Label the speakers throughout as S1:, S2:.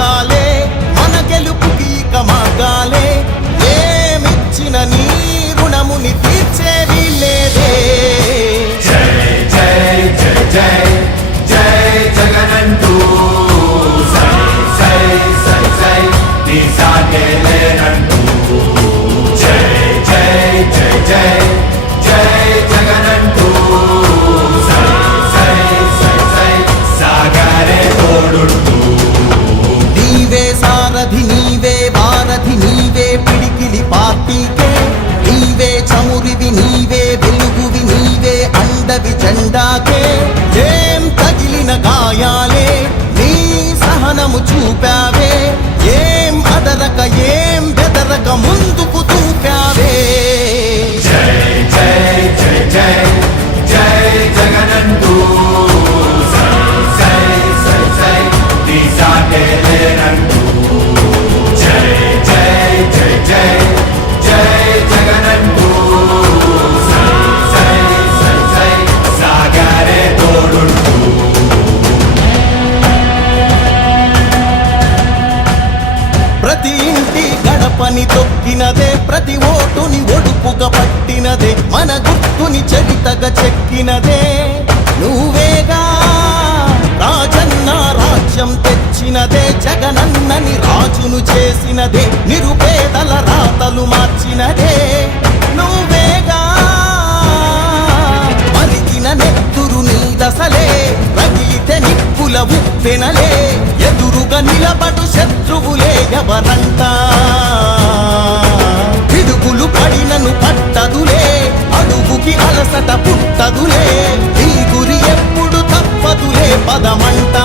S1: త్యాగాలే మన గెలుపుకి ఇక మార్గాలే ఏమిచ్చిన నీ రుణముని తీర్చేది లేదే
S2: జై జై జై జై జై జగనంటూ సై సై సై సై నీ సాగే
S1: పార్టీకే నీవే చమురివి నీవే వెలుగువి నీవే అండవి జెండాకే. ఏం తగిలిన గాయా చేసినదే నిరుపేదల రాతలు మార్చినదే. నువ్వేగా మరిగిన నెత్తురు నీ దశలే రగిలితే నిప్పుల ఉప్పెనలే. ఎదురుగా నిలబడు శత్రువులే ఎవరంట? పిడుగులు పడినను పట్టదులే అడుగుకి అలసట పుట్టదులే. నీ గురి ఎప్పుడు తప్పదులే పదమంటా?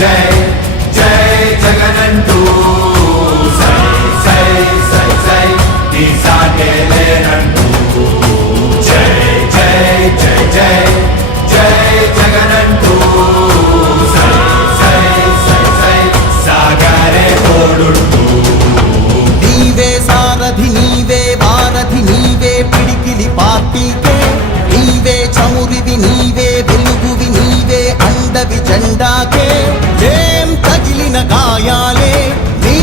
S2: జై జై జగనంటూ సై సై సై సై నీ సాటే లేనంటూ. జై జై జై జై జై జగనంటూ సై సై సై సై సాగరే తోడుంటూ
S1: నీవే సారథి నీవే వారధి నీవే పిడికిలి పార్టీకే. నీవే చమురివి నీవే వెలుగువి నీవే అండవి జెండాకే. గాయాలే నీ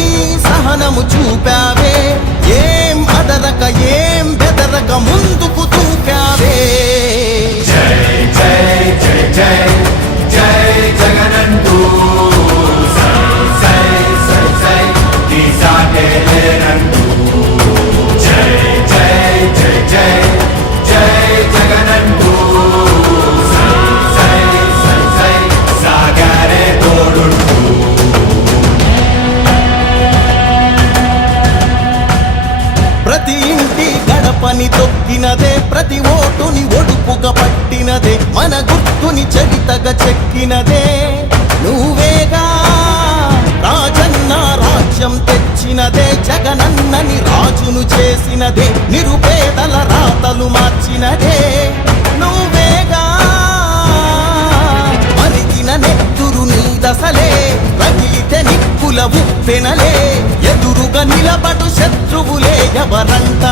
S1: సహనము చూపావే. ఏం అదరక ఏం బెదరక ముందుకు తూకావే
S2: జై జై జై జై జై.
S1: చేసినదే నిరుపేదల రాతలు మార్చినదే. నువ్వేగా మరిగిన నెత్తురు నీ దశలే రగిలి ఉప్పెనలే. ఎదురుగా నిలబడు శత్రువులే ఎవరంట?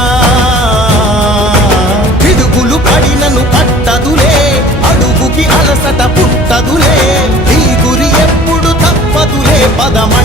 S1: పిడుగులు పడినను పట్టదులే అడుగుకి అలసట పుట్టదులే. నీ గురి ఎప్పుడు తప్పదులే పదమంట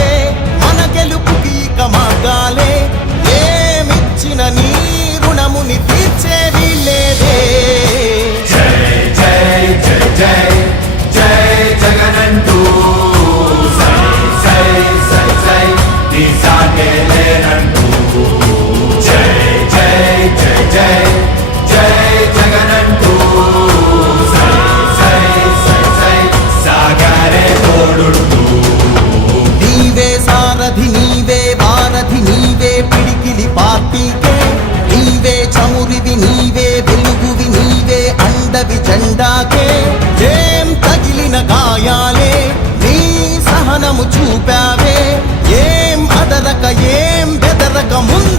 S1: మిగిలి పార్టీకే నీవే చమురివి నీవే వెలుగువి నీవే అండవి జెండాకే ఏం తగిలిన గాయాలే నీ సహనము చూపావే ఏం అదరక ఏం బెదరక ముందు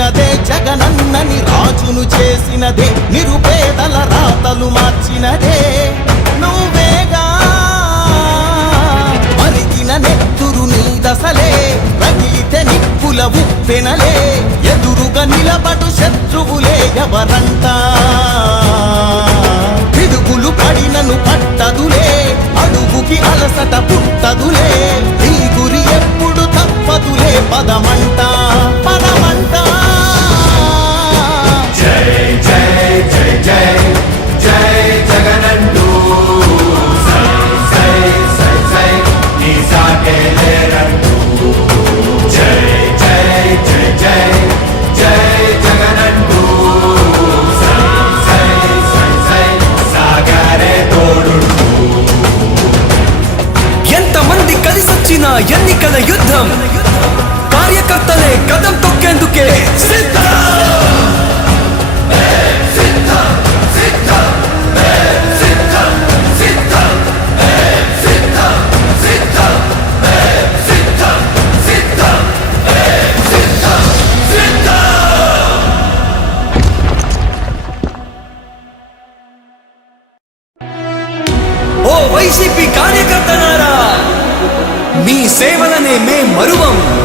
S1: తెచ్చినదే జగనన్నని రాజును చేసినదే నిరుపేదల రాతలు మార్చినదే. నువ్వేగా మరిగిన నెత్తురు నీ దశలే రగిలితే నిప్పుల ఉప్పెనలే. ఎదురుగా నిలబడు శత్రువులే ఎవరంట? పిడుగులు పడినను పట్టదులే అడుగుకి అలసట పుట్టదులే. నీ గురి ఎప్పుడు తప్పదులే పదమంటా?
S3: ఎన్నికల